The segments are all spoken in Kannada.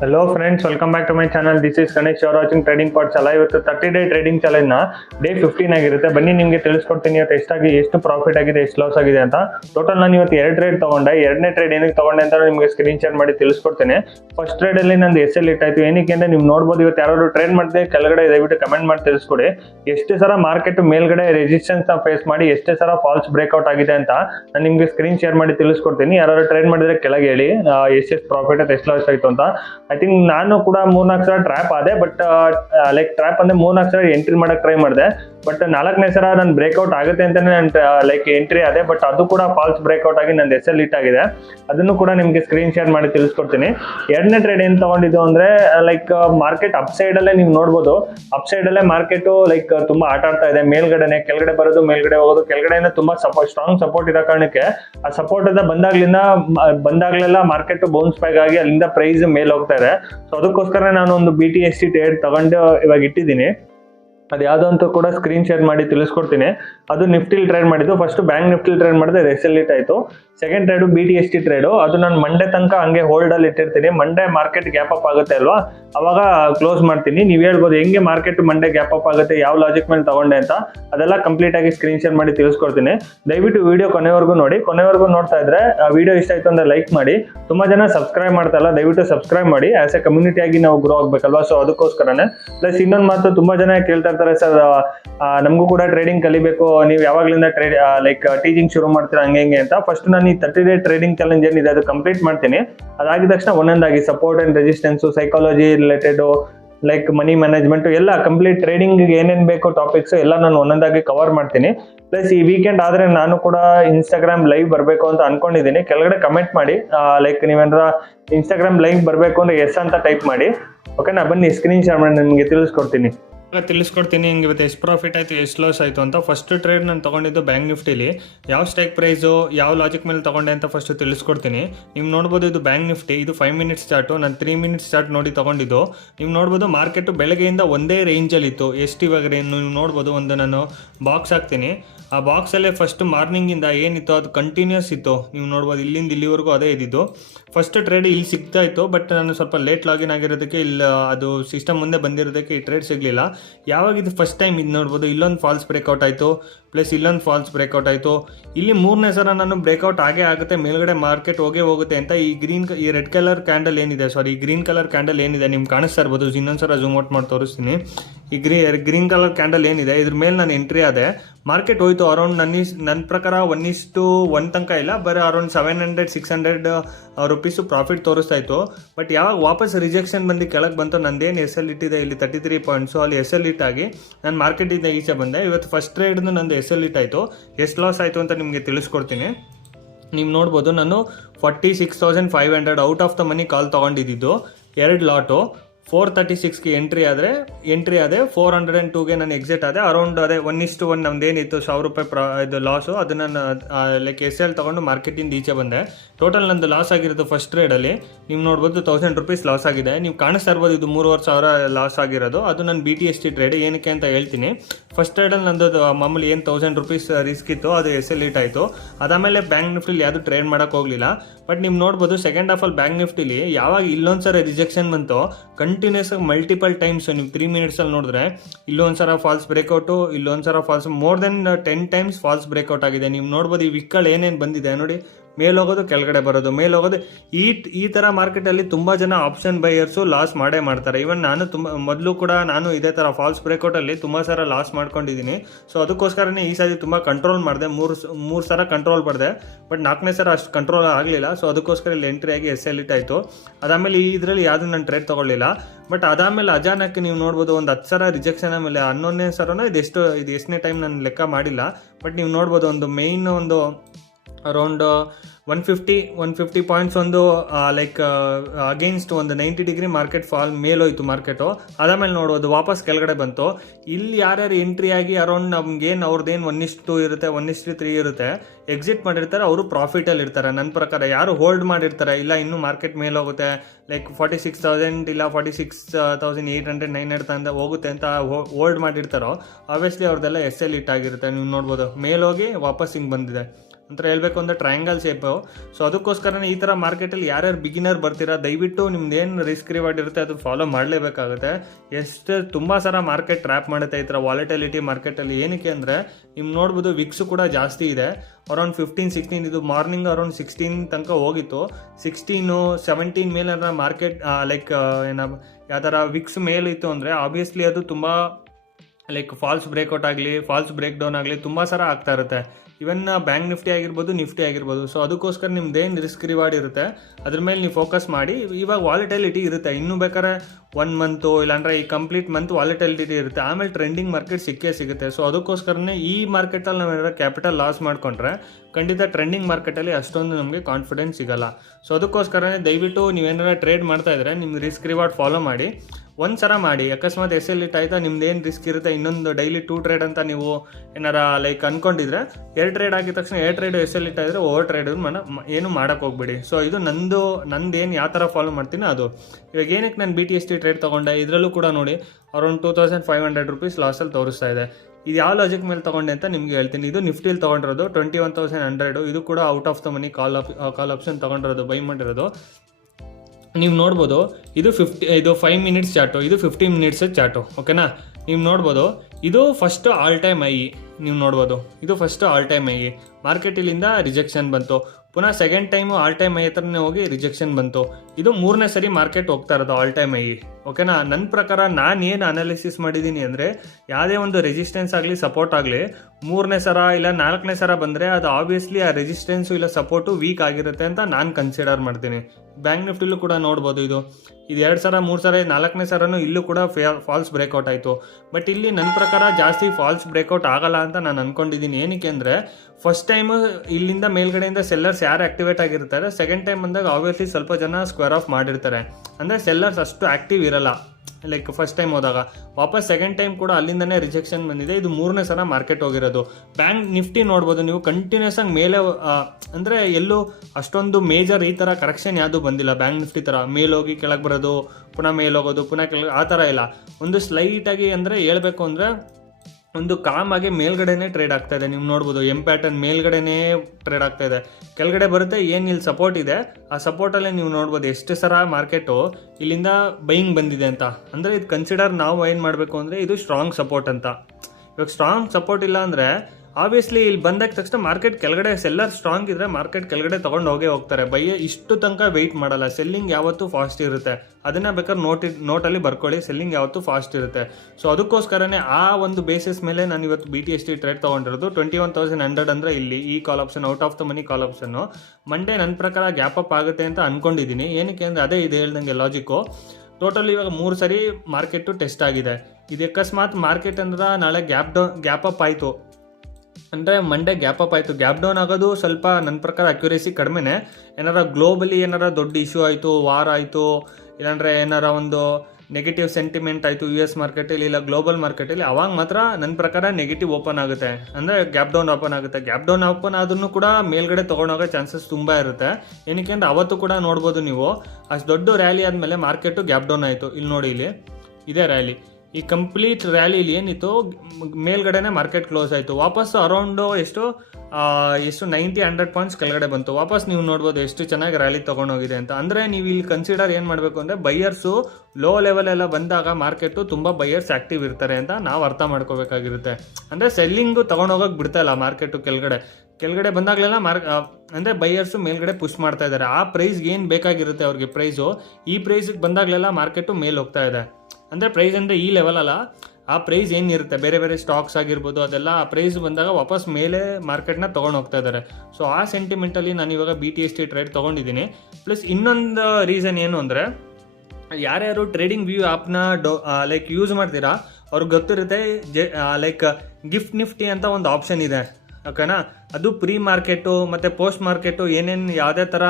Hello friends, welcome back to my channel. This is Ganesh. You are watching trading Pathshala. ಇವತ್ತು 30 ಡೇ ಟ್ರೇಡಿಂಗ್ ಚಾಲೆಂಜ್ ನ ಡೇ 15 ಆಗಿರುತ್ತೆ. ಬನ್ನಿ ನಿಮಗೆ ತಿಳಿಸ್ಕೊಡ್ತೀನಿ ಇವತ್ತು ಎಷ್ಟು ಪ್ರಾಫಿಟ್ ಆಗಿದೆ, ಎಷ್ಟು ಲಾಸ್ ಆಗಿದೆ ಅಂತ. ಟೋಟಲ್ ನಾನು ಇವತ್ತು 2 ಟ್ರೇಡ್ ತಗೊಂಡೆ. ಎರಡನೇ ಟ್ರೇಡ್ ಏನಕ್ಕೆ ತಗೊಂಡೆ ಅಂತ ನಿಮಗೆ ಸ್ಕ್ರೀನ್ ಶೇರ್ ಮಾಡಿ ತಿಳಿಸ್ಕೊಡ್ತೇನೆ. ಫಸ್ಟ್ ಟ್ರೇಡ್ ಅಲ್ಲಿ ನಂದು SL ಹಿಟ್ ಆಯ್ತು. ಏನಕ್ಕೆ ಅಂದ್ರೆ ನೀವು ನೋಡ್ಬೋದು, ಇವತ್ತು ಯಾರು ಟ್ರೇಡ್ ಮಾಡಿದೆ ಕೆಳಗಡೆ ದಯವಿಟ್ಟು ಕಮೆಂಟ್ ಮಾಡಿ ತಿಳಿಸ್ಕೊಡಿ. ಎಷ್ಟು ಸಲ ಮಾರ್ಕೆಟ್ ಮೇಲ್ಗಡೆ ರೆಸಿಸ್ಟೆನ್ಸ್ ನ ಫೇಸ್ ಮಾಡಿ ಎಷ್ಟು ಸಲ ಫಾಲ್ಸ್ ಬ್ರೇಕ್ಔಟ್ ಆಗಿದೆ ಅಂತ ನಾನು ನಿಮಗೆ ಸ್ಕ್ರೀನ್ ಶೇರ್ ಮಾಡಿ ತಿಳಿಸ್ಕೊಡ್ತೀನಿ. ಯಾರು ಟ್ರೇಡ್ ಮಾಡಿದ್ರೆ ಕೆಳಗೆ ಹೇಳಿ ಎಷ್ಟು ಪ್ರಾಫಿಟ್ ಆಯ್ತು, ಎಷ್ಟು ಲಾಸ್ ಆಯ್ತು ಅಂತ. ಐ ಥಿಂಕ್ ನಾನು ಕೂಡ 3-4 ಸಲ ಟ್ರ್ಯಾಪ್ ಆದೆ. ಬಟ್ ಲೈಕ್ ಟ್ರ್ಯಾಪ್ ಅಂದ್ರೆ 3-4 ಸಲ ಎಂಟ್ರಿ ಮಾಡಕ್ ಟ್ರೈ ಮಾಡಿದೆ. ಬಟ್ 4ನೇ ಸಲ ನಾನು ಬ್ರೇಕ್ಔಟ್ ಆಗುತ್ತೆ ಅಂತಾನೆ ನಾನು ಲೈಕ್ ಎಂಟ್ರಿ ಆದೆ. ಬಟ್ ಅದು ಕೂಡ ಫಾಲ್ಸ್ ಬ್ರೇಕ್ಔಟ್ ಆಗಿ ನಂದು SL ಹಿಟ್ ಆಗಿದೆ. ಅದನ್ನು ಕೂಡ ನಿಮ್ಗೆ ಸ್ಕ್ರೀನ್ ಶೇರ್ ಮಾಡಿ ತಿಳಿಸ್ಕೊಡ್ತೀನಿ. ಎರಡನೇ ಟ್ರೇಡ್ ಏನ್ ತಗೊಂಡಿದ್ದು ಅಂದ್ರೆ ಲೈಕ್ ಮಾರ್ಕೆಟ್ ಅಪ್ ಸೈಡ್ ಅಲ್ಲೇ ನೀವು ನೋಡ್ಬೋದು. ಅಪ್ ಸೈಡ್ ಅಲ್ಲೇ ಮಾರ್ಕೆಟ್ ಲೈಕ್ ತುಂಬಾ ಆಟ ಆಡ್ತಾ ಇದೆ. ಮೇಲ್ಗಡೆನೆ ಕೆಳಗಡೆ ಬರೋದು, ಮೇಲ್ಗಡೆ ಹೋಗೋದು. ಕೆಳಗಡೆಯಿಂದ ತುಂಬಾ ಸ್ಟ್ರಾಂಗ್ ಸಪೋರ್ಟ್ ಇರೋ ಕಾರಣಕ್ಕೆ ಆ ಸಪೋರ್ಟ್ ಬಂದಾಗ್ಲೆಲ್ಲ ಮಾರ್ಕೆಟ್ ಬೌನ್ಸ್ ಬ್ಯಾಕ್ ಆಗಿ ಅಲ್ಲಿಂದ ಪ್ರೈಸ್ ಮೇಲೆ ಹೋಗ್ತಾ ಇದೆ. ಸೊ ಅದಕ್ಕೋಸ್ಕರ ನಾನು ಒಂದು BTST ಟ್ರೇಡ್ ತಗೊಂಡು ಇವಾಗ ಇಟ್ಟಿದ್ದೀನಿ. ಅದು ಯಾವ್ದು ಅಂತ ಕೂಡ ಸ್ಕ್ರೀನ್ ಶೇರ್ ಮಾಡಿ ತಿಳಿಸ್ಕೊಡ್ತೀನಿ. ಅದು ನಿಫ್ಟಿಲ್ ಟ್ರೇಡ್ ಮಾಡಿದ್ದು. ಫಸ್ಟ್ ಬ್ಯಾಂಕ್ ನಿಫ್ಟಿಲ್ ಟ್ರೇಡ್ ಮಾಡಿದೆ, SL ಹಿಟ್ ಆಯ್ತು. Second trade BTST trade. ಅದು ನಾನು ಮಂಡೇ ತನಕ ಹಂಗೆ ಹೋಲ್ಡ್ ಅಲ್ಲಿ ಇಟ್ಟಿರ್ತೀನಿ. ಮಂಡೇ ಮಾರ್ಕೆಟ್ ಗ್ಯಾಪ್ ಅಪ್ ಆಗುತ್ತೆ ಅಲ್ವಾ, ಅವಾಗ ಕ್ಲೋಸ್ ಮಾಡ್ತೀನಿ. ನೀವು ಹೇಳ್ಬೋದು ಹೆಂಗೆ ಮಾರ್ಕೆಟ್ ಮಂಡೇ ಗ್ಯಾಪ್ ಅಪ್ ಆಗುತ್ತೆ, ಯಾವ ಲಾಜಿಕ್ ಮೇಲೆ ತಗೊಂಡೆ ಅಂತ. ಅದೆಲ್ಲ ಕಂಪ್ಲೀಟ್ ಆಗಿ ಸ್ಕ್ರೀನ್ ಶೇರ್ ಮಾಡಿ ತಿಳಿಸ್ಕೊಡ್ತೀನಿ. ದಯವಿಟ್ಟು ವಿಡಿಯೋ ಕೊನೆವರೆಗೂ ನೋಡಿ. ಕೊನೆವರೆಗೂ ನೋಡ್ತಾ ಇದ್ರೆ ವಿಡಿಯೋ ಇಷ್ಟ ಆಯ್ತು ಅಂದ್ರೆ ಲೈಕ್ ಮಾಡಿ. ತುಂಬಾ ಜನ ಸಬ್ಸ್ಕ್ರೈಬ್ ಮಾಡ್ತಾ ಇಲ್ಲ, ದಯವಿಟ್ಟು ಸಬ್ಸ್ಕ್ರೈಬ್ ಮಾಡಿ. ಆಸ್ ಎ ಕಮ್ಯುನಿಟಿ ಆಗಿ ನಾವು ಗ್ರೋ ಆಗ್ಬೇಕಲ್ವಾ, ಸೊ ಅದಕ್ಕೋಸ್ಕರನೇ. ಪ್ಲಸ್ ಇನ್ನೊಂದು ಮಾತು, ತುಂಬಾ ಜನ ಕೇಳ್ತಾ ಇರ್ತಾರೆ, ಸರ್ ನಮಗೂ ಕೂಡ ಟ್ರೇಡಿಂಗ್ ಕಲಿಬೇಕು, ನೀವು ಯಾವಾಗ್ಲಿಂದ ಲೈಕ್ ಟೀಚಿಂಗ್ ಶುರು ಮಾಡ್ತೀರಾ ಹಂಗೆ ಹೆಂಗೆ ಅಂತ. ಫಸ್ಟ್ ನಾನು ಈ 30 ಡೇ ಟ್ರೇಡಿಂಗ್ ಚಾಲೆಂಜ್ ಏನಿದೆ ಅದು ಕಂಪ್ಲೀಟ್ ಮಾಡ್ತೀನಿ. ಅದಾಗಿದ ತಕ್ಷಣ ಒಂದೊಂದಾಗಿ support and resistance, psychology related, like money management ಎಲ್ಲ ಕಂಪ್ಲೀಟ್ ಟ್ರೇಡಿಂಗ್ ಏನೇನ್ ಬೇಕು ಟಾಪಿಕ್ಸ್ ಎಲ್ಲ ನಾನು ಒಂದೊಂದಾಗಿ ಕವರ್ ಮಾಡ್ತೀನಿ. ಪ್ಲಸ್ ಈ ವೀಕೆಂಡ್ ಆದ್ರೆ ನಾನು ಕೂಡ ಇನ್ಸ್ಟಾಗ್ರಾಮ್ ಲೈವ್ ಬರಬೇಕು ಅಂತ ಅನ್ಕೊಂಡಿದ್ದೀನಿ. ಕೆಳಗಡೆ ಕಮೆಂಟ್ ಮಾಡಿ, ಲೈಕ್ ನೀವೇನಾರ ಇನ್ಸ್ಟಾಗ್ರಾಮ್ ಲೈವ್ ಬರಬೇಕು ಅಂದ್ರೆ ಎಸ್ ಅಂತ ಟೈಪ್ ಮಾಡಿ. ಓಕೆನಾ, ಬನ್ನಿ ಸ್ಕ್ರೀನ್ ಶೇರ್ ಮಾಡಿ ನಿಮಗೆ ತಿಳಿಸ್ಕೊಡ್ತೀನಿ. ಹಿಂಗೆ ಇವತ್ತು ಎಷ್ಟು ಪ್ರಾಫಿಟ್ ಆಯಿತು, ಎಷ್ಟು ಲಾಸ್ ಆಯಿತು ಅಂತ. ಫಸ್ಟ್ ಟ್ರೇಡ್ ನಾನು ತೊಗೊಂಡಿದ್ದು ಬ್ಯಾಂಕ್ ನಿಫ್ಟಿಲಿ. ಯಾವ ಸ್ಟ್ರೈಕ್ ಪ್ರೈಸು, ಯಾವ ಲಾಜಿಕ್ ಮೇಲೆ ತೊಗೊಂಡೆ ಅಂತ ಫಸ್ಟ್ ತಿಳಿಸ್ಕೊಡ್ತೀನಿ. ನೀವು ನೋಡ್ಬೋದು, ಇದು ಬ್ಯಾಂಕ್ ನಿಫ್ಟಿ, ಇದು 5 ಮಿನಿಟ್ಸ್ ಚಾರ್ಟು. ನಾನು 3 ಮಿನಿಟ್ಸ್ ಚಾರ್ಟ್ ನೋಡಿ ತೊಗೊಂಡಿದ್ದು. ನೀವು ನೋಡ್ಬೋದು ಮಾರ್ಕೆಟು ಬೆಳಗ್ಗೆಯಿಂದ ಒಂದೇ ರೇಂಜಲ್ಲಿತ್ತು. ಎಷ್ಟು ಇವಾಗ ನೀವು ನೋಡ್ಬೋದು, ಒಂದು ನಾನು ಬಾಕ್ಸ್ ಹಾಕ್ತೀನಿ. ಆ ಬಾಕ್ಸಲ್ಲೇ ಫಸ್ಟ್ ಮಾರ್ನಿಂಗಿಂದ ಏನಿತ್ತು ಅದು ಕಂಟಿನ್ಯೂಸ್ ಇತ್ತು. ನೀವು ನೋಡ್ಬೋದು ಇಲ್ಲಿಂದ ಇಲ್ಲಿವರೆಗೂ ಅದೇ ಇದ್ದಿದ್ದು. ಫಸ್ಟ್ ಟ್ರೇಡ್ ಇಲ್ಲಿ ಸಿಗ್ತಾ ಇತ್ತು, ಬಟ್ ನಾನು ಸ್ವಲ್ಪ ಲೇಟ್ ಲಾಗಿನ್ ಆಗಿರೋದಕ್ಕೆ ಇಲ್ಲ, ಅದು ಸಿಸ್ಟಮ್ ಮುಂದೆ ಬಂದಿರೋದಕ್ಕೆ ಈ ಟ್ರೇಡ್ ಸಿಗಲಿಲ್ಲ. ಯಾವಾಗ ಇದು ಫಸ್ಟ್ ಟೈಮ್ ಇದು ನೋಡ್ಬೋದು, ಇಲ್ಲೊಂದು ಫಾಲ್ಸ್ ಬ್ರೇಕ್ಔಟ್ ಆಯಿತು, ಪ್ಲಸ್ ಇಲ್ಲೊಂದು ಫಾಲ್ಸ್ ಬ್ರೇಕ್ಔಟ್ ಆಯಿತು. ಇಲ್ಲಿ 3ನೇ ಸಲ ನಾನು ಬ್ರೇಕ್ಔಟ್ ಆಗೇ ಆಗುತ್ತೆ, ಮೇಲ್ಗಡೆ ಮಾರ್ಕೆಟ್ ಹೋಗುತ್ತೆ ಅಂತ. ಈ ರೆಡ್ ಕಲರ್ ಕ್ಯಾಂಡಲ್ ಏನಿದೆ, ಸಾರಿ ಈ ಗ್ರೀನ್ ಕಲರ್ ಕ್ಯಾಂಡಲ್ ಏನಿದೆ ನಿಮ್ಗೆ ಕಾಣಿಸ್ತಾ ಇರ್ಬೋದು. ಇನ್ನೊಂದ್ಸಲ ಝೂಮ್ ಔಟ್ ಮಾಡಿ ತೋರಿಸ್ತೀನಿ. ಈ ಗ್ರೀನ್ ಕಲರ್ ಕ್ಯಾಂಡಲ್ ಏನಿದೆ ಇದ್ರ ಮೇಲೆ ನಾನು ಎಂಟ್ರಿ ಆದೆ. ಮಾರ್ಕೆಟ್ ಹೋಯ್ತು ಅರೌಂಡ್ ನನ್ನ ಪ್ರಕಾರ 1:1 ತನಕ ಇಲ್ಲ, ಬರೀ ಅರೌಂಡ್ 700-600 ರುಪೀಸು ಪ್ರಾಫಿಟ್ ತೋರಿಸ್ತಾ ಇತ್ತು. ಬಟ್ ಯಾವಾಗ ವಾಪಸ್ ರಿಜೆಕ್ಷನ್ ಬಂದು ಕೆಳಗೆ ಬಂತು, ನಂದೇನು SL ಇಟ್ಟಿದೆ ಇಲ್ಲಿ 33 ಪಾಯಿಂಟ್ಸು, ಅಲ್ಲಿ SL ಹಿಟ್ ಆಗಿ ನಾನು ಮಾರ್ಕೆಟಿಂದ ಈಚೆ ಬಂದೆ. ಇವತ್ತು ಫಸ್ಟ್ ಟ್ರೇಡ್ದು ನಂದು SL ಹಿಟ್ ಆಯಿತು. ಎಷ್ಟು ಲಾಸ್ ಆಯಿತು ಅಂತ ನಿಮಗೆ ತಿಳಿಸ್ಕೊಡ್ತೀನಿ. ನೀವು ನೋಡ್ಬೋದು, ನಾನು 46,500 ಔಟ್ ಆಫ್ ದ ಮನಿ ಕಾಲ್ ತೊಗೊಂಡಿದ್ದು. 2 ಲಾಟು 436ಗೆ ಎಂಟ್ರಿ ಆದೆ. 402ಗೆ ನಾನು ಎಕ್ಸಿಟ್ ಆದೆ. ಅರೌಂಡ್ ಅದೇ 1:1 ನಮ್ದೇನಿತ್ತು 1,000 ರೂಪಾಯಿ ಇದು ಲಾಸು, ಅದನ್ನು ಲೈಕ್ SL ತೊಗೊಂಡು ಮಾರ್ಕೆಟಿಂದ ಈಚೆ ಬಂದೆ. ಟೋಟಲ್ ನಂದು ಲಾಸ್ ಆಗಿರೋದು ಫಸ್ಟ್ ಟ್ರೇಡಲ್ಲಿ ನೀವು ನೋಡ್ಬೋದು 1000 ರೂಪೀಸ್ ಲಾಸ್ ಆಗಿದೆ. ನೀವು ಕಾಣಿಸ್ತಾ ಇರ್ಬೋದು, ಇದು 3,500 ಲಾಸ್ ಆಗಿರೋದು. ಅದು ನನ್ನ BTST ಟ್ರೇಡ್. ಏನಕ್ಕೆ ಅಂತ ಹೇಳ್ತೀನಿ. ಫಸ್ಟ್ ಟ್ರೇಡಲ್ಲಿ ನಂದು ಮಾಮೂಲಿ ಏನು 1000 ರೂಪೀಸ್ ರಿಸ್ಕ್ ಇತ್ತು, ಅದು SL ಹಿಟ್ ಆಯಿತು. ಅದಾದಮೇಲೆ ಬ್ಯಾಂಕ್ ನಿಫ್ಟಿಲಿ ಯಾವುದು ಟ್ರೇಡ್ ಮಾಡೋಕ್ಕೆ ಹೋಗಲಿಲ್ಲ. ಬಟ್ ನೀವು ನೋಡ್ಬೋದು ಸೆಕೆಂಡ್ ಹಾಫಲ್ಲಿ ಬ್ಯಾಂಕ್ ನಿಫ್ಟಿಲಿ ಯಾವಾಗ ಇಲ್ಲೊಂದ್ಸರ ರಿಜೆಕ್ಷನ್ ಬಂತು, ಕಂಟಿನ್ಯೂಸ್ ಆಗಿ ಮಲ್ಟಿಪಲ್ ಟೈಮ್ಸ್ ನೀವು 3 ಮಿನಿಟ್ಸಲ್ಲಿ ನೋಡಿದ್ರೆ ಇಲ್ಲೊಂದ್ಸರ ಫಾಲ್ಸ್ ಬ್ರೇಕ್ಔಟು, ಇಲ್ಲೊಂದ್ಸರ false, more than 10 times false breakout ಆಗಿದೆ. ನೀವು ನೋಡ್ಬೋದು ಈ ವಿಕ್ಕಲ್ಲಿ ಏನೇನು ಬಂದಿದೆ ನೋಡಿ, ಮೇಲ್ ಹೋಗೋದು, ಕೆಳಗಡೆ ಬರೋದು, ಮೇಲ್ ಹೋಗೋದು. ಈ ಥರ ಮಾರ್ಕೆಟಲ್ಲಿ ತುಂಬ ಜನ ಆಪ್ಷನ್ ಬೈಯರ್ಸು ಲಾಸ್ ಮಾಡ್ತಾರೆ. ಈವನ್ ನಾನು ಮೊದಲು ಕೂಡ ನಾನು ಇದೇ ಥರ ಫಾಲ್ಸ್ ಬ್ರೇಕ್ಔಟಲ್ಲಿ ತುಂಬ ಸಲ ಲಾಸ್ ಮಾಡ್ಕೊಂಡಿದ್ದೀನಿ. ಸೊ ಅದಕ್ಕೋಸ್ಕರನೇ ಈ ಸಾರಿ ತುಂಬ ಕಂಟ್ರೋಲ್ ಮಾಡಿದೆ. ಮೂರು ಸಲ ಕಂಟ್ರೋಲ್ ಪಡೆದೆ. ಬಟ್ 4ನೇ ಸಲ ಅಷ್ಟು ಕಂಟ್ರೋಲ್ ಆಗಲಿಲ್ಲ. ಸೊ ಅದಕ್ಕೋಸ್ಕರ ಇಲ್ಲಿ ಎಂಟ್ರಿ ಆಗಿ SL ಹಿಟ್ ಆಯಿತು. ಅದಾದಮೇಲೆ ಇದರಲ್ಲಿ ಯಾವುದೂ ನಾನು ಟ್ರೇಡ್ ತೊಗೊಳ್ಳಿಲ್ಲ. ಬಟ್ ಅದಾದಮೇಲೆ ಅಚಾನಕ್ ನೀವು ನೋಡ್ಬೋದು ಒಂದು 10 ಸಲ ರಿಜೆಕ್ಷನ್ ಆಮೇಲೆ 11ನೇ ಸರನೋ ಇದು ಎಷ್ಟನೇ ಟೈಮ್ ನಾನು ಲೆಕ್ಕ ಮಾಡಿಲ್ಲ. ಬಟ್ ನೀವು ನೋಡ್ಬೋದು ಒಂದು ಮೇಯ್ನ್ ಒಂದು ಅರೌಂಡ್ 150 ಪಾಯಿಂಟ್ಸ್ ಒಂದು ಲೈಕ್ ಅಗೇನ್ಸ್ಟ್ ಒಂದು 90 ಡಿಗ್ರಿ ಮಾರ್ಕೆಟ್ ಫಾಲ್ ಮೇಲೋಯ್ತು ಮಾರ್ಕೆಟು. ಅದಾದಮೇಲೆ ನೋಡ್ಬೋದು ವಾಪಸ್ ಕೆಳಗಡೆ ಬಂತು. ಇಲ್ಲಿ ಯಾರ್ಯಾರು ಎಂಟ್ರಿ ಆಗಿ ಅರೌಂಡ್ ನಮ್ಗೇನು ಅವ್ರದ್ದೇನು 1:2 ಇರುತ್ತೆ, 1:3 ಇರುತ್ತೆ, ಎಕ್ಸಿಟ್ ಮಾಡಿರ್ತಾರೆ, ಅವರು ಪ್ರಾಫಿಟಲ್ಲಿ ಇರ್ತಾರೆ. ನನ್ನ ಪ್ರಕಾರ ಯಾರು ಹೋಲ್ಡ್ ಮಾಡಿರ್ತಾರೆ, ಇಲ್ಲ ಇನ್ನೂ ಮಾರ್ಕೆಟ್ ಮೇಲೆ ಹೋಗುತ್ತೆ ಲೈಕ್ 46,000 ಇಲ್ಲ 46,800 900 ತಂದ ಹೋಗುತ್ತೆ ಅಂತ ಹೋಲ್ಡ್ ಮಾಡಿರ್ತಾರೋ, ಆಬ್ವಿಯಸ್ಲಿ ಅವ್ರದ್ದೆಲ್ಲ SL ಹಿಟ್ ಆಗಿರುತ್ತೆ. ನೀವು ನೋಡ್ಬೋದು ಮೇಲೋಗಿ ವಾಪಸ್ ಹಿಂಗೆ ಬಂದಿದೆ. ಒಂಥರ ಹೇಳ್ಬೇಕು ಅಂದರೆ ಟ್ರಯಾಂಗಲ್ ಶೇಪು. ಸೊ ಅದಕ್ಕೋಸ್ಕರನೇ ಈ ಥರ ಮಾರ್ಕೆಟಲ್ಲಿ ಯಾರ್ಯಾರು ಬಿಗಿನರ್ ಬರ್ತೀರಾ ದಯವಿಟ್ಟು ನಿಮ್ದು ಏನು ರಿಸ್ಕ್ ರಿವಾರ್ಡ್ ಇರುತ್ತೆ ಅದು ಫಾಲೋ ಮಾಡಲೇಬೇಕಾಗುತ್ತೆ. ತುಂಬ ಸಲ ಮಾರ್ಕೆಟ್ ಟ್ರ್ಯಾಪ್ ಮಾಡುತ್ತೆ ಈ ಥರ ವಾಲೆಟಿಲಿಟಿ ಮಾರ್ಕೆಟಲ್ಲಿ. ಏನಕ್ಕೆ ಅಂದರೆ ನೀವು ನೋಡ್ಬೋದು ವಿಕ್ಸು ಕೂಡ ಜಾಸ್ತಿ ಇದೆ, ಅರೌಂಡ್ 15-16, ಇದು ಮಾರ್ನಿಂಗ್ ಅರೌಂಡ್ 16 ತನಕ ಹೋಗಿತ್ತು. 16-17 ಮೇಲೆ ಮಾರ್ಕೆಟ್ ಲೈಕ್ ಯಾವ ಥರ ವಿಕ್ಸ್ ಮೇಲಿತ್ತು ಅಂದರೆ ಆಬ್ವಿಯಸ್ಲಿ ಅದು ತುಂಬ ಲೈಕ್ ಫಾಲ್ಸ್ ಬ್ರೇಕ್ಔಟ್ ಆಗಲಿ ಫಾಲ್ಸ್ ಬ್ರೇಕ್ ಡೌನ್ ಆಗಲಿ ತುಂಬ ಸಲ ಆಗ್ತಾ ಇರುತ್ತೆ. ಇವನ್ ಬ್ಯಾಂಕ್ ನಿಫ್ಟಿ ಆಗಿರ್ಬೋದು ನಿಫ್ಟಿ ಆಗಿರ್ಬೋದು. ಸೊ ಅದಕ್ಕೋಸ್ಕರ ನಿಮ್ದೇನು ರಿಸ್ಕ್ ರಿವಾರ್ಡ್ ಇರುತ್ತೆ ಅದ್ರ ಮೇಲೆ ನೀವು ಫೋಕಸ್ ಮಾಡಿ. ಇವಾಗ ವಾಲೆಟಿಲಿಟಿ ಇರುತ್ತೆ, ಇನ್ನೂ ಬೇಕಾದ್ರೆ 1 ಮಂತು ಇಲ್ಲಾಂದರೆ ಈ ಕಂಪ್ಲೀಟ್ ಮಂತ್ ವಾಲೆಟಿಲಿಟಿ ಇರುತ್ತೆ, ಆಮೇಲೆ ಟ್ರೆಂಡಿಂಗ್ ಮಾರ್ಕೆಟ್ ಸಿಕ್ಕೇ ಸಿಗುತ್ತೆ. ಸೊ ಅದಕ್ಕೋಸ್ಕರನೇ ಈ ಮಾರ್ಕೆಟಲ್ಲಿ ನಾವೇನಾದ್ರು ಕ್ಯಾಪಿಟಲ್ ಲಾಸ್ ಮಾಡಿಕೊಂಡ್ರೆ ಖಂಡಿತ ಟ್ರೆಂಡಿಂಗ್ ಮಾರ್ಕೆಟಲ್ಲಿ ಅಷ್ಟೊಂದು ನಮಗೆ ಕಾನ್ಫಿಡೆನ್ಸ್ ಸಿಗಲ್ಲ. ಸೊ ಅದಕ್ಕೋಸ್ಕರನೇ ದಯವಿಟ್ಟು ನೀವೇನಾರ ಟ್ರೇಡ್ ಮಾಡ್ತಾ ಇದ್ರೆ ನಿಮ್ಮ ರಿಸ್ಕ್ ರಿವಾರ್ಡ್ ಫಾಲೋ ಮಾಡಿ. ಒಂದು ಸಲ ಮಾಡಿ, ಅಕಸ್ಮಾತ್ SL ಹಿಟ್ ಆಯಿತಾ ನಿಮ್ದೇನು ರಿಸ್ಕ್ ಇರುತ್ತೆ ಇನ್ನೊಂದು ಡೈಲಿ 2 ಟ್ರೇಡ್ ಅಂತ ನೀವು ಏನಾರ ಲೈಕ್ ಅಂದ್ಕೊಂಡಿದ್ರೆ 2 ಟ್ರೇಡ್ ಆಗಿದ ತಕ್ಷಣ 2 ಟ್ರೇಡ್ SL ಹಿಟ್ ಆಗಿದ್ರೆ ಓವರ್ ಟ್ರೇಡ್ ಏನು ಮಾಡೋಕ್ಕೆ ಹೋಗ್ಬೇಡಿ. ಸೊ ಇದು ನಂದು ಏನು ಯಾವ ಥರ ಫಾಲೋ ಮಾಡ್ತೀನಿ ಅದು. ಇವಾಗ ಏನಕ್ಕೆ ನಾನು BTST ಟ್ರೇಡ್ ತೊಗೊಂಡೆ, ಇದರಲ್ಲೂ ಕೂಡ ನೋಡಿ ಅರೌಂಡ್ 2500 ರೂಪೀಸ್ ಲಾಸಲ್ಲಿ ತೋರಿಸ್ತಾ ಇದೆ. ಇದು ಯಾವ ಲಾಜಿಕ್ ಮೇಲೆ ತೊಗೊಂಡೆ ಅಂತ ನಿಮಗೆ ಹೇಳ್ತೀನಿ. ಇದು ನಿಫ್ಟಿಲಿ ತೊಗೊಂಡಿರೋದು 21,100. ಇದು ಕೂಡ out of the money call option ತೊಗೊಂಡಿರೋದು, ಬೈ ಮಾಡಿರೋದು. ನೀವು ನೋಡ್ಬೋದು ಇದು 5 ಮಿನಿಟ್ಸ್ ಚಾಟು, ಇದು 15 ಮಿನಿಟ್ಸ್ ಚಾಟು. ಓಕೆನಾ, ನೀವು ನೋಡ್ಬೋದು ಇದು ಫಸ್ಟ್ ಆಲ್ ಟೈಮ್ ಐ. ನೀವು ನೋಡ್ಬೋದು ಇದು first all time I, market ಇಲ್ಲಿಂದ ರಿಜೆಕ್ಷನ್ ಬಂತು, ಪುನಃ second time all time I ಹತ್ರನೇ ಹೋಗಿ ರಿಜೆಕ್ಷನ್ ಬಂತು. ಇದು 3ನೇ ಸರಿ ಮಾರ್ಕೆಟ್ ಹೋಗ್ತಾ ಇರೋದು ಆಲ್ ಟೈಮ್ ಐ. ಓಕೆನಾ, ನನ್ನ ಪ್ರಕಾರ ನಾನು ಏನು ಅನಾಲಿಸಿಸ್ ಮಾಡಿದ್ದೀನಿ ಅಂದರೆ ಯಾವುದೇ ಒಂದು ರೆಸಿಸ್ಟೆನ್ಸ್ ಆಗಲಿ ಸಪೋರ್ಟ್ ಆಗಲಿ 3ನೇ ಸರ ಇಲ್ಲ 4ನೇ ಸರ ಬಂದರೆ ಅದು ಆಬ್ವಿಯಸ್ಲಿ ಆ ರೆಸಿಸ್ಟೆನ್ಸು ಇಲ್ಲ ಸಪೋರ್ಟು ವೀಕ್ ಆಗಿರುತ್ತೆ ಅಂತ ನಾನು ಕನ್ಸಿಡರ್ ಮಾಡ್ತೀನಿ. ಬ್ಯಾಂಕ್ ನಿಫ್ಟಿಲೂ ಕೂಡ ನೋಡ್ಬೋದು ಇದು 2 ಸರ 3 ಸರ 4ನೇ ಸರನೂ ಇಲ್ಲೂ ಕೂಡ ಫಾಲ್ಸ್ ಬ್ರೇಕ್ಔಟ್ ಆಯಿತು. ಬಟ್ ಇಲ್ಲಿ ನನ್ನ ಪ್ರಕಾರ ಜಾಸ್ತಿ ಫಾಲ್ಸ್ ಬ್ರೇಕ್ಔಟ್ ಆಗಲ್ಲ ಅಂತ ನಾನು ಅಂದ್ಕೊಂಡಿದ್ದೀನಿ. ಏನಕ್ಕೆ ಅಂದರೆ ಫಸ್ಟ್ ಟೈಮು ಇಲ್ಲಿಂದ ಮೇಲ್ಗಡೆಯಿಂದ ಸೆಲ್ಲರ್ಸ್ ಯಾರು ಆಕ್ಟಿವೇಟ್ ಆಗಿರ್ತಾರೆ, ಸೆಕೆಂಡ್ ಟೈಮ್ ಬಂದಾಗ ಆಬ್ವಿಯಸ್ಲಿ ಸ್ವಲ್ಪ ಜನ ಸ್ಕ್ವೇರ್ ಆಫ್ ಮಾಡಿರ್ತಾರೆ. ಅಂದರೆ ಸೆಲ್ಲರ್ಸ್ ಅಷ್ಟು ಆ್ಯಕ್ಟಿವ್ ಇರಲ್ಲ ಲೈಕ್ ಫಸ್ಟ್ ಟೈಮ್ ಹೋದಾಗ. ವಾಪಸ್ ಸೆಕೆಂಡ್ ಟೈಮ್ ಕೂಡ ಅಲ್ಲಿಂದನೇ ರಿಜೆಕ್ಷನ್ ಬಂದಿದೆ. ಇದು 3ನೇ ಸಲ ಮಾರ್ಕೆಟ್ ಹೋಗಿರೋದು. ಬ್ಯಾಂಕ್ ನಿಫ್ಟಿ ನೋಡ್ಬೋದು ನೀವು ಕಂಟಿನ್ಯೂಸ್ ಆಗಿ ಮೇಲೆ ಅಂದರೆ ಎಲ್ಲೂ ಅಷ್ಟೊಂದು ಮೇಜರ್ ಈ ಥರ ಕರೆಕ್ಷನ್ ಯಾವುದೂ ಬಂದಿಲ್ಲ. ಬ್ಯಾಂಕ್ ನಿಫ್ಟಿ ಥರ ಮೇಲೋಗಿ ಕೆಳಗೆ ಬರೋದು, ಪುನಃ ಮೇಲೋಗೋದು, ಪುನಃ ಕೆಳಗೆ, ಆ ಥರ ಇಲ್ಲ. ಒಂದು ಸ್ಲೈಟಾಗಿ ಅಂದರೆ ಹೇಳ್ಬೇಕು ಅಂದರೆ ಒಂದು ಕಾಮ್ ಆಗಿ ಮೇಲ್ಗಡೆನೇ ಟ್ರೇಡ್ ಆಗ್ತಾ ಇದೆ. ನೀವು ನೋಡ್ಬೋದು ಎಂ ಪ್ಯಾಟರ್ನ್ ಮೇಲ್ಗಡೆನೇ ಟ್ರೇಡ್ ಆಗ್ತಾ ಇದೆ. ಕೆಳಗಡೆ ಬರುತ್ತೆ, ಏನು ಇಲ್ಲಿ ಸಪೋರ್ಟ್ ಇದೆ ಆ ಸಪೋರ್ಟಲ್ಲೇ ನೀವು ನೋಡ್ಬೋದು ಎಷ್ಟು ಸರ ಮಾರ್ಕೆಟು ಇಲ್ಲಿಂದ ಬೈಯಿಂಗ್ ಬಂದಿದೆ ಅಂತ. ಅಂದರೆ ಇದು ಕನ್ಸಿಡರ್ ನಾವು ಏನು ಮಾಡಬೇಕು ಅಂದರೆ ಇದು ಸ್ಟ್ರಾಂಗ್ ಸಪೋರ್ಟ್ ಅಂತ. ಇವಾಗ ಸ್ಟ್ರಾಂಗ್ ಸಪೋರ್ಟ್ ಇಲ್ಲ ಅಂದರೆ ಆಬ್ವಿಯಸ್ಲಿ ಇಲ್ಲಿ ಬಂದಾಗ ತಕ್ಷಣ ಮಾರ್ಕೆಟ್ ಕೆಳಗಡೆ ಸೆಲ್ಲರ್ ಸ್ಟ್ರಾಂಗ್ ಇದ್ದರೆ ಮಾರ್ಕೆಟ್ ಕೆಳಗಡೆ ತೊಗೊಂಡು ಹೋಗ್ತಾರೆ. ಬೈಯೇ ಇಷ್ಟು ತನಕ ವೆಯ್ಟ್ ಮಾಡಲ್ಲ. ಸೆಲ್ಲಿಂಗ್ ಯಾವತ್ತೂ ಫಾಸ್ಟ್ ಇರುತ್ತೆ, ಅದನ್ನು ಬೇಕಾದ್ರೆ ನೋಟಲ್ಲಿ ಬರ್ಕೊಳ್ಳಿ, ಸೆಲ್ಲಿಂಗ್ ಯಾವತ್ತೂ ಫಾಸ್ಟ್ ಇರುತ್ತೆ. ಸೊ ಅದಕ್ಕೋಸ್ಕರನೇ ಆ ಒಂದು ಬೇಸಿಸ್ ಮೇಲೆ ನಾನು ಇವತ್ತು BTST ಟ್ರೇಡ್ ತೊಗೊಂಡಿರೋದು. 21,100 ಅಂದರೆ ಇಲ್ಲಿ ಈ ಕಾಲ್ option out of the money call option Monday ನನ್ನ ಪ್ರಕಾರ ಗ್ಯಾಪ್ ಅಪ್ ಆಗುತ್ತೆ ಅಂತ ಅಂದ್ಕೊಂಡಿದ್ದೀನಿ. ಏನಕ್ಕೆ ಅಂದರೆ ಅದೇ ಇದೆ ಹೇಳ್ದಂಗೆ ಲಾಜಿಕ್ಕು. ಟೋಟಲ್ ಇವಾಗ 3 ಸರಿ ಮಾರ್ಕೆಟು ಟೆಸ್ಟ್ ಆಗಿದೆ. ಇದು ಅಕಸ್ಮಾತ್ ಮಾರ್ಕೆಟ್ ಅಂದ್ರೆ ನಾಳೆ ಗ್ಯಾಪ್ ಅಪ್ ಆಯಿತು ಅಂದರೆ ಮಂಡೇ ಗ್ಯಾಪ್ ಅಪ್ ಆಯಿತು. ಗ್ಯಾಪ್ ಡೌನ್ ಆಗೋದು ಸ್ವಲ್ಪ ನನ್ನ ಪ್ರಕಾರ ಅಕ್ಯುರೇಸಿ ಕಡಿಮೆನೇ. ಏನಾರ ಗ್ಲೋಬಲಿ ಏನಾರ ದೊಡ್ಡ ಇಶ್ಯೂ ಆಯಿತು, ವಾರ್ ಆಯಿತು, ಇಲ್ಲಾಂದರೆ ಏನಾರ ಒಂದು ನೆಗೆಟಿವ್ ಸೆಂಟಿಮೆಂಟ್ ಆಯಿತು US ಮಾರ್ಕೆಟಲ್ಲಿ ಇಲ್ಲ ಗ್ಲೋಬಲ್ ಮಾರ್ಕೆಟಲ್ಲಿ, ಅವಾಗ ಮಾತ್ರ ನನ್ನ ಪ್ರಕಾರ ನೆಗೆಟಿವ್ ಓಪನ್ ಆಗುತ್ತೆ, ಅಂದರೆ ಗ್ಯಾಪ್ ಡೌನ್ ಓಪನ್ ಆಗುತ್ತೆ. ಗ್ಯಾಪ್ ಡೌನ್ ಓಪನ್ ಆದ್ರೂ ಕೂಡ ಮೇಲ್ಗಡೆ ತೊಗೊಂಡೋಗೋ ಚಾನ್ಸಸ್ ತುಂಬ ಇರುತ್ತೆ. ಏನಕ್ಕೆ ಅಂದರೆ ಅವತ್ತು ಕೂಡ ನೋಡ್ಬೋದು ನೀವು ಅಷ್ಟು ದೊಡ್ಡ ರ್ಯಾಲಿ ಆದಮೇಲೆ ಮಾರ್ಕೆಟು ಗ್ಯಾಪ್ ಡೌನ್ ಆಯಿತು. ಇಲ್ಲಿ ನೋಡಿ, ಇಲ್ಲಿ ಇದೇ ರ್ಯಾಲಿ, ಈ ಕಂಪ್ಲೀಟ್ ರ್ಯಾಲಿಲಿ ಏನಿತ್ತು ಮೇಲ್ಗಡೆನೇ ಮಾರ್ಕೆಟ್ ಕ್ಲೋಸ್ ಆಯಿತು. ವಾಪಸ್ ಅರೌಂಡು ಎಷ್ಟು 90-100 ಪಾಯಿಂಟ್ಸ್ ಕೆಳಗಡೆ ಬಂತು. ವಾಪಸ್ ನೀವು ನೋಡ್ಬೋದು ಎಷ್ಟು ಚೆನ್ನಾಗಿ ರ್ಯಾಲಿ ತೊಗೊಂಡೋಗಿದೆ ಅಂತ. ಅಂದರೆ ನೀವು ಇಲ್ಲಿ ಕನ್ಸಿಡರ್ ಏನು ಮಾಡಬೇಕು ಅಂದರೆ ಬೈಯರ್ಸು ಲೋ ಲೆವೆಲ್ ಎಲ್ಲ ಬಂದಾಗ ಮಾರ್ಕೆಟು ತುಂಬ ಬೈಯರ್ಸ್ ಆ್ಯಕ್ಟಿವ್ ಇರ್ತಾರೆ ಅಂತ ನಾವು ಅರ್ಥ ಮಾಡ್ಕೋಬೇಕಾಗಿರುತ್ತೆ. ಅಂದರೆ ಸೆಲ್ಲಿಂಗು ತೊಗೊಂಡೋಗಕ್ಕೆ ಬಿಡ್ತಾಯಿಲ್ಲ ಮಾರ್ಕೆಟು. ಕೆಳಗಡೆ ಬಂದಾಗಲೆಲ್ಲ ಅಂದರೆ ಬೈಯರ್ಸು ಮೇಲ್ಗಡೆ ಪುಷ್ ಮಾಡ್ತಾ ಇದ್ದಾರೆ. ಆ ಪ್ರೈಸ್ಗೆ ಏನು ಬೇಕಾಗಿರುತ್ತೆ ಅವ್ರಿಗೆ ಪ್ರೈಸು, ಈ ಪ್ರೈಸಿಗೆ ಬಂದಾಗಲೆಲ್ಲ ಮಾರ್ಕೆಟು ಮೇಲೆ ಹೋಗ್ತಾ ಇದೆ. ಅಂದರೆ ಪ್ರೈಸ್ ಅಂದರೆ ಈ ಲೆವೆಲ್ ಅಲ್ಲ, ಆ ಪ್ರೈಸ್ ಏನಿರುತ್ತೆ ಬೇರೆ ಬೇರೆ ಸ್ಟಾಕ್ಸ್ ಆಗಿರ್ಬೋದು ಅದೆಲ್ಲ ಆ ಪ್ರೈಸ್ ಬಂದಾಗ ವಾಪಸ್ ಮೇಲೆ ಮಾರ್ಕೆಟ್ನ ತೊಗೊಂಡು ಹೋಗ್ತಾ ಇದ್ದಾರೆ. ಸೊ ಆ ಸೆಂಟಿಮೆಂಟಲ್ಲಿ ನಾನು ಇವಾಗ BTST ಟ್ರೇಡ್ ತೊಗೊಂಡಿದ್ದೀನಿ. ಪ್ಲಸ್ ಇನ್ನೊಂದು ರೀಸನ್ ಏನು ಅಂದರೆ ಯಾರ್ಯಾರು ಟ್ರೇಡಿಂಗ್ ವ್ಯೂ ಆ್ಯಪ್ನ ಲೈಕ್ ಯೂಸ್ ಮಾಡ್ತೀರಾ ಅವ್ರಿಗೆ ಗೊತ್ತಿರುತ್ತೆ ಲೈಕ್ ಗಿಫ್ಟ್ ನಿಫ್ಟಿ ಅಂತ ಒಂದು ಆಪ್ಷನ್ ಇದೆ. ಓಕೆನಾ, ಅದು ಪ್ರೀ ಮಾರ್ಕೆಟು ಮತ್ತು ಪೋಸ್ಟ್ ಮಾರ್ಕೆಟು ಏನೇನು ಯಾವುದೇ ಥರ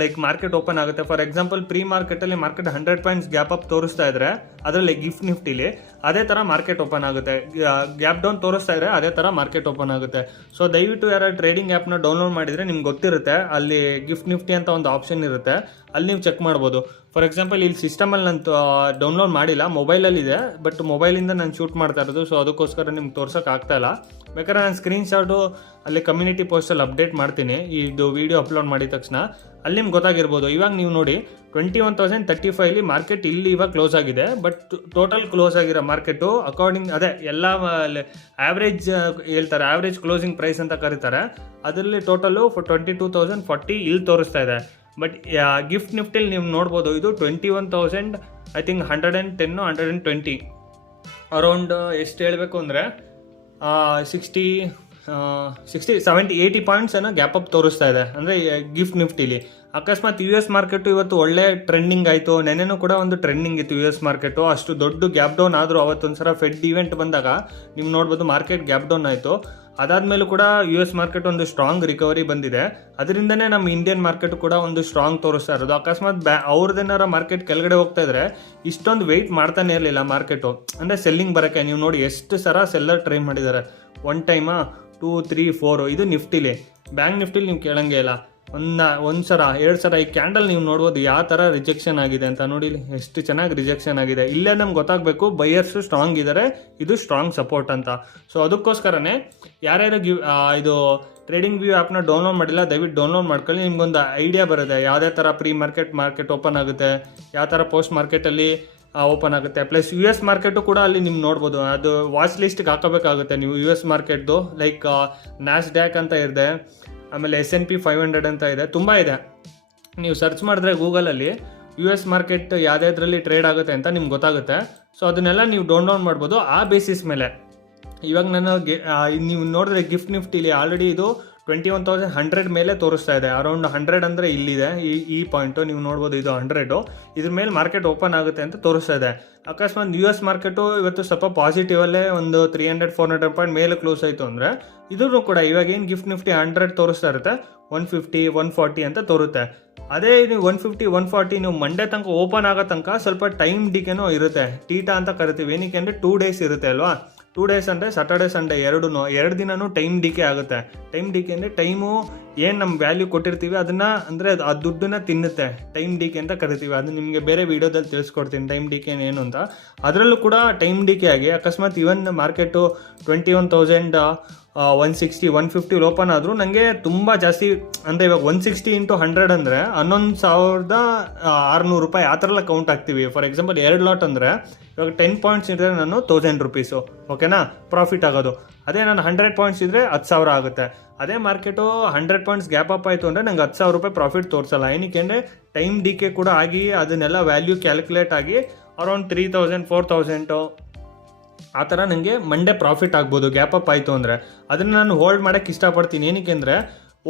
ಲೈಕ್ ಮಾರ್ಕೆಟ್ ಓಪನ್ ಆಗುತ್ತೆ. ಫಾರ್ ಎಕ್ಸಾಂಪಲ್ ಪ್ರೀ ಮಾರ್ಕೆಟಲ್ಲಿ ಮಾರ್ಕೆಟ್ 100 ಪಾಯಿಂಟ್ಸ್ ಗ್ಯಾಪ್ ಅಪ್ ತೋರಿಸ್ತಾ ಇದ್ರೆ ಅದರಲ್ಲಿ ಗಿಫ್ಟ್ ನಿಫ್ಟಿಲಿ ಅದೇ ಥರ ಮಾರ್ಕೆಟ್ ಓಪನ್ ಆಗುತ್ತೆ. ಗ್ಯಾಪ್ ಡೌನ್ ತೋರಿಸ್ತಾ ಇದ್ರೆ ಅದೇ ಥರ ಮಾರ್ಕೆಟ್ ಓಪನ್ ಆಗುತ್ತೆ. ಸೊ ದಯವಿಟ್ಟು ಯಾರು ಟ್ರೇಡಿಂಗ್ ಆ್ಯಪ್ನ ಡೌನ್ಲೋಡ್ ಮಾಡಿದರೆ ನಿಮ್ಗೆ ಗೊತ್ತಿರುತ್ತೆ, ಅಲ್ಲಿ ಗಿಫ್ಟ್ ನಿಫ್ಟಿ ಅಂತ ಒಂದು ಆಪ್ಷನ್ ಇರುತ್ತೆ, ಅಲ್ಲಿ ನೀವು ಚೆಕ್ ಮಾಡ್ಬೋದು. ಫಾರ್ ಎಕ್ಸಾಂಪಲ್ ಇಲ್ಲಿ ಸಿಸ್ಟಮಲ್ಲಿ ನಾನು ಡೌನ್ಲೋಡ್ ಮಾಡಿಲ್ಲ, ಮೊಬೈಲಲ್ಲಿದೆ, ಬಟ್ ಮೊಬೈಲಿಂದ ನಾನು ಶೂಟ್ ಮಾಡ್ತಾ ಇರೋದು. ಸೊ ಅದಕ್ಕೋಸ್ಕರ ನಿಮ್ಗೆ ತೋರ್ಸೋಕೆ ಆಗ್ತಾಯಿಲ್ಲ. ಬೇಕಾದ್ರೆ ನಾನು ಸ್ಕ್ರೀನ್ಶಾಟು ಅಲ್ಲಿ ಕಮ್ಯುನಿಟಿ ಪೋಸ್ಟಲ್ಲಿ ಅಪ್ಡೇಟ್ ಮಾಡ್ತೀನಿ, ಇದು ವಿಡಿಯೋ ಅಪ್ಲೋಡ್ ಮಾಡಿದ ತಕ್ಷಣ. ಅಲ್ಲಿ ನಿಮ್ಗೆ ಗೊತ್ತಾಗಿರ್ಬೋದು. ಇವಾಗ ನೀವು ನೋಡಿ 21,035 ಮಾರ್ಕೆಟ್ ಇಲ್ಲಿ ಇವಾಗ ಕ್ಲೋಸ್ ಆಗಿದೆ. ಬಟ್ ಟೋಟಲ್ ಕ್ಲೋಸ್ ಆಗಿರೋ ಮಾರ್ಕೆಟು ಅಕಾರ್ಡಿಂಗ್ ಅದೇ ಎಲ್ಲ ಆವ್ರೇಜ್ ಹೇಳ್ತಾರೆ, ಆವ್ರೇಜ್ ಕ್ಲೋಸಿಂಗ್ ಪ್ರೈಸ್ ಅಂತ ಕರೀತಾರೆ. ಅದರಲ್ಲಿ ಟೋಟಲು 22,040 ಇಲ್ಲಿ ತೋರಿಸ್ತಾ ಇದೆ. ಬಟ್ ಗಿಫ್ಟ್ ನಿಫ್ಟಿಲಿ ನೀವು ನೋಡ್ಬೋದು, ಇದು 21,000 ಐ ಥಿಂಕ್ 110 120 ಅರೌಂಡ್ ಎಷ್ಟು ಹೇಳಬೇಕು ಅಂದರೆ 70-80 ಪಾಯಿಂಟ್ಸ್ ಏನೋ ಗ್ಯಾಪ್ ಅಪ್ ತೋರಿಸ್ತಾ ಇದೆ ಅಂದರೆ ಗಿಫ್ಟ್ ನಿಫ್ಟಿಲಿ. ಅಕಸ್ಮಾತ್ US ಮಾರ್ಕೆಟು ಇವತ್ತು ಒಳ್ಳೆ ಟ್ರೆಂಡಿಂಗ್ ಆಯಿತು, ನೆನೆನೂ ಕೂಡ ಒಂದು ಟ್ರೆಂಡಿಂಗ್ ಇತ್ತು US ಮಾರ್ಕೆಟು. ಅಷ್ಟು ದೊಡ್ಡ ಗ್ಯಾಪ್ ಡೌನ್ ಆದರೂ ಅವತ್ತೊಂದ್ಸಲ ಫೆಡ್ ಇವೆಂಟ್ ಬಂದಾಗ ನೀವು ನೋಡ್ಬೋದು ಮಾರ್ಕೆಟ್ ಗ್ಯಾಪ್ ಡೌನ್ ಆಯಿತು. ಅದಾದಮೇಲೂ ಕೂಡ US ಮಾರ್ಕೆಟ್ ಒಂದು ಸ್ಟ್ರಾಂಗ್ ರಿಕವರಿ ಬಂದಿದೆ. ಅದರಿಂದನೇ ನಮ್ಮ ಇಂಡಿಯನ್ ಮಾರ್ಕೆಟ್ ಕೂಡ ಒಂದು ಸ್ಟ್ರಾಂಗ್ ತೋರಿಸ್ತಾ ಇರೋದು. ಅಕಸ್ಮಾತ್ ಅವ್ರದ್ದೇನಾರ ಮಾರ್ಕೆಟ್ ಕೆಳಗಡೆ ಹೋಗ್ತಾ ಇದ್ರೆ ಇಷ್ಟೊಂದು ವೆಯ್ಟ್ ಮಾಡ್ತಾನೆ ಇರಲಿಲ್ಲ ಮಾರ್ಕೆಟು, ಅಂದರೆ ಸೆಲ್ಲಿಂಗ್ ಬರೋಕ್ಕೆ. ನೀವು ನೋಡಿ ಎಷ್ಟು ಸಲ ಸೆಲ್ಲರ್ ಟ್ರೈ ಮಾಡಿದ್ದಾರೆ. 1 ಟೈಮ್ 2 3 4 ಇದು ನಿಫ್ಟಿಲಿ. ಬ್ಯಾಂಕ್ ನಿಫ್ಟಿಲಿ ನೀವು ಕೇಳಂಗೆ ಇಲ್ಲ. ಒಂದು ಸಲ 2 ಸಲ ಈ ಕ್ಯಾಂಡಲ್ ನೀವು ನೋಡ್ಬೋದು ಯಾವ ಥರ ರಿಜೆಕ್ಷನ್ ಆಗಿದೆ ಅಂತ. ನೋಡಿ ಎಷ್ಟು ಚೆನ್ನಾಗಿ ರಿಜೆಕ್ಷನ್ ಆಗಿದೆ. ಇಲ್ಲೇ ನಮ್ಗೆ ಗೊತ್ತಾಗಬೇಕು ಬೈಯರ್ಸು ಸ್ಟ್ರಾಂಗ್ ಇದ್ದಾರೆ, ಇದು ಸ್ಟ್ರಾಂಗ್ ಸಪೋರ್ಟ್ ಅಂತ. ಸೊ ಅದಕ್ಕೋಸ್ಕರನೇ ಯಾರ್ಯಾರು ಇದು ಟ್ರೇಡಿಂಗ್ ವ್ಯೂ ಆ್ಯಪ್ನ ಡೌನ್ಲೋಡ್ ಮಾಡಿಲ್ಲ ದಯವಿಟ್ಟು ಡೌನ್ಲೋಡ್ ಮಾಡ್ಕೊಳ್ಳಿ. ನಿಮ್ಗೊಂದು ಐಡಿಯಾ ಬರುತ್ತೆ ಯಾವುದೇ ಥರ ಪ್ರೀ ಮಾರ್ಕೆಟ್ ಓಪನ್ ಆಗುತ್ತೆ, ಯಾವ ಥರ ಪೋಸ್ಟ್ ಮಾರ್ಕೆಟಲ್ಲಿ ಓಪನ್ ಆಗುತ್ತೆ. ಪ್ಲಸ್ US ಮಾರ್ಕೆಟು ಕೂಡ ಅಲ್ಲಿ ನೀವು ನೋಡ್ಬೋದು. ಅದು ವಾಚ್ ಲಿಸ್ಟ್ಗೆ ಹಾಕೋಬೇಕಾಗುತ್ತೆ ನೀವು US ಮಾರ್ಕೆಟ್ದು. ಲೈಕ್ ನ್ಯಾಸ್ಡ್ಯಾಕ್ ಅಂತ ಇದೆ, ಆಮೇಲೆ S&P 500 ಅಂತ ಇದೆ, ತುಂಬ ಇದೆ. ನೀವು ಸರ್ಚ್ ಮಾಡಿದ್ರೆ ಗೂಗಲಲ್ಲಿ US ಮಾರ್ಕೆಟ್ ಯಾವುದ್ರಲ್ಲಿ ಟ್ರೇಡ್ ಆಗುತ್ತೆ ಅಂತ ನಿಮ್ಗೆ ಗೊತ್ತಾಗುತ್ತೆ. ಸೊ ಅದನ್ನೆಲ್ಲ ನೀವು ಡೌನ್ಲೋಡ್ ಮಾಡ್ಬೋದು. ಆ ಬೇಸಿಸ್ ಮೇಲೆ ಇವಾಗ ನಾನು ನೀವು ನೋಡಿದ್ರೆ ಗಿಫ್ಟ್ ನಿಫ್ಟಿಲಿ ಆಲ್ರೆಡಿ ಇದು 21,100 ಮೇಲೆ ತೋರಿಸ್ತಾ ಇದೆ. ಅರೌಂಡ್ 100 ಅಂದರೆ ಇಲ್ಲಿದೆ ಈ ಪಾಯಿಂಟು ನೀವು ನೋಡ್ಬೋದು. ಇದು 100 ಇದ್ರ ಮೇಲೆ ಮಾರ್ಕೆಟ್ ಓಪನ್ ಆಗುತ್ತೆ ಅಂತ ತೋರಿಸ್ತಾ ಇದೆ. ಅಕಸ್ಮಾತ್ US ಮಾರ್ಕೆಟು ಇವತ್ತು ಸ್ವಲ್ಪ ಪಾಸಿಟಿವಲ್ಲೇ ಒಂದು 300-400 ಪಾಯಿಂಟ್ ಮೇಲೆ ಕ್ಲೋಸ್ ಆಯಿತು ಅಂದರೆ ಇದೂ ಕೂಡ ಇವಾಗ ಏನು ಗಿಫ್ಟ್ ನಿಫ್ಟಿ 100 ತೋರಿಸ್ತಾ ಇರುತ್ತೆ 150-140 ಅಂತ ತೋರುತ್ತೆ. ಅದೇ ನೀವು 150-140 ನೀವು ಮಂಡೇ ತನಕ ಓಪನ್ ಆಗೋ ತನಕ ಸ್ವಲ್ಪ ಟೈಮ್ ಡಿಕೆನೂ ಇರುತ್ತೆ. ಟೀಟಾ ಅಂತ ಕರಿತೀವಿ. ಏನಕ್ಕೆ ಅಂದರೆ 2 ಡೇಸ್ ಇರುತ್ತೆ ಅಲ್ವಾ. 2 ಡೇಸ್ ಅಂದರೆ ಸ್ಯಾಟರ್ಡೆ ಸಂಡೇ 2 ದಿನನೂ ಟೈಮ್ ಡಿಕೆ ಆಗುತ್ತೆ. ಟೈಮ್ ಡಿಕೆ ಅಂದರೆ ಟೈಮು ಏನು ನಮ್ಮ ವ್ಯಾಲ್ಯೂ ಕೊಟ್ಟಿರ್ತೀವಿ ಅದನ್ನು ಅಂದರೆ ಆ ದುಡ್ಡನ್ನ ತಿನ್ನುತ್ತೆ. ಟೈಮ್ ಡಿಕೆ ಅಂತ ಕರಿತೀವಿ. ಅದು ನಿಮಗೆ ಬೇರೆ ವೀಡಿಯೋದಲ್ಲಿ ತಿಳಿಸ್ಕೊಡ್ತೀನಿ ಟೈಮ್ ಡಿಕೆ ಏನು ಅಂತ. ಅದರಲ್ಲೂ ಕೂಡ ಟೈಮ್ ಡಿಕೆ ಆಗಿ ಅಕಸ್ಮಾತ್ ಇವನ್ ಮಾರ್ಕೆಟು 21,160-150 ಓಪನ್ ಆದರೂ ನನಗೆ ತುಂಬ ಜಾಸ್ತಿ ಅಂದರೆ ಇವಾಗ 160 × 100 ಅಂದರೆ 11,600 ರೂಪಾಯಿ ಆ ಥರ ಎಲ್ಲ ಕೌಂಟ್ ಆಗ್ತೀವಿ. ಫಾರ್ ಎಕ್ಸಾಂಪಲ್ 2 ಲಾಟ್ ಅಂದರೆ ಇವಾಗ 10 ಪಾಯಿಂಟ್ಸ್ ಇದ್ದರೆ ನಾನು 1,000 ರೂಪೀಸು ಓಕೆನಾ ಪ್ರಾಫಿಟ್ ಆಗೋದು. ಅದೇ ನಾನು 100 ಪಾಯಿಂಟ್ಸ್ ಇದ್ದರೆ 10,000 ಆಗುತ್ತೆ. ಅದೇ ಮಾರ್ಕೆಟು 100 ಪಾಯಿಂಟ್ಸ್ ಗ್ಯಾಪ್ ಅಪ್ ಆಯಿತು ಅಂದರೆ ನಂಗೆ 10,000 ರೂಪಾಯಿ ಪ್ರಾಫಿಟ್ ತೋರಿಸಲ್ಲ. ಏನಕ್ಕೆ ಅಂದರೆ ಟೈಮ್ ಡಿಕೆ ಕೂಡ ಆಗಿ ಅದನ್ನೆಲ್ಲ ವ್ಯಾಲ್ಯೂ ಕ್ಯಾಲ್ಕುಲೇಟ್ ಆಗಿ ಅರೌಂಡ್ 3,000-4,000 ಆ ಥರ ನನಗೆ ಮಂಡೇ ಪ್ರಾಫಿಟ್ ಆಗ್ಬೋದು ಗ್ಯಾಪ್ ಅಪ್ ಆಯಿತು ಅಂದರೆ. ಅದನ್ನು ನಾನು ಹೋಲ್ಡ್ ಮಾಡೋಕ್ಕೆ ಇಷ್ಟಪಡ್ತೀನಿ. ಏನಕ್ಕೆ ಅಂದರೆ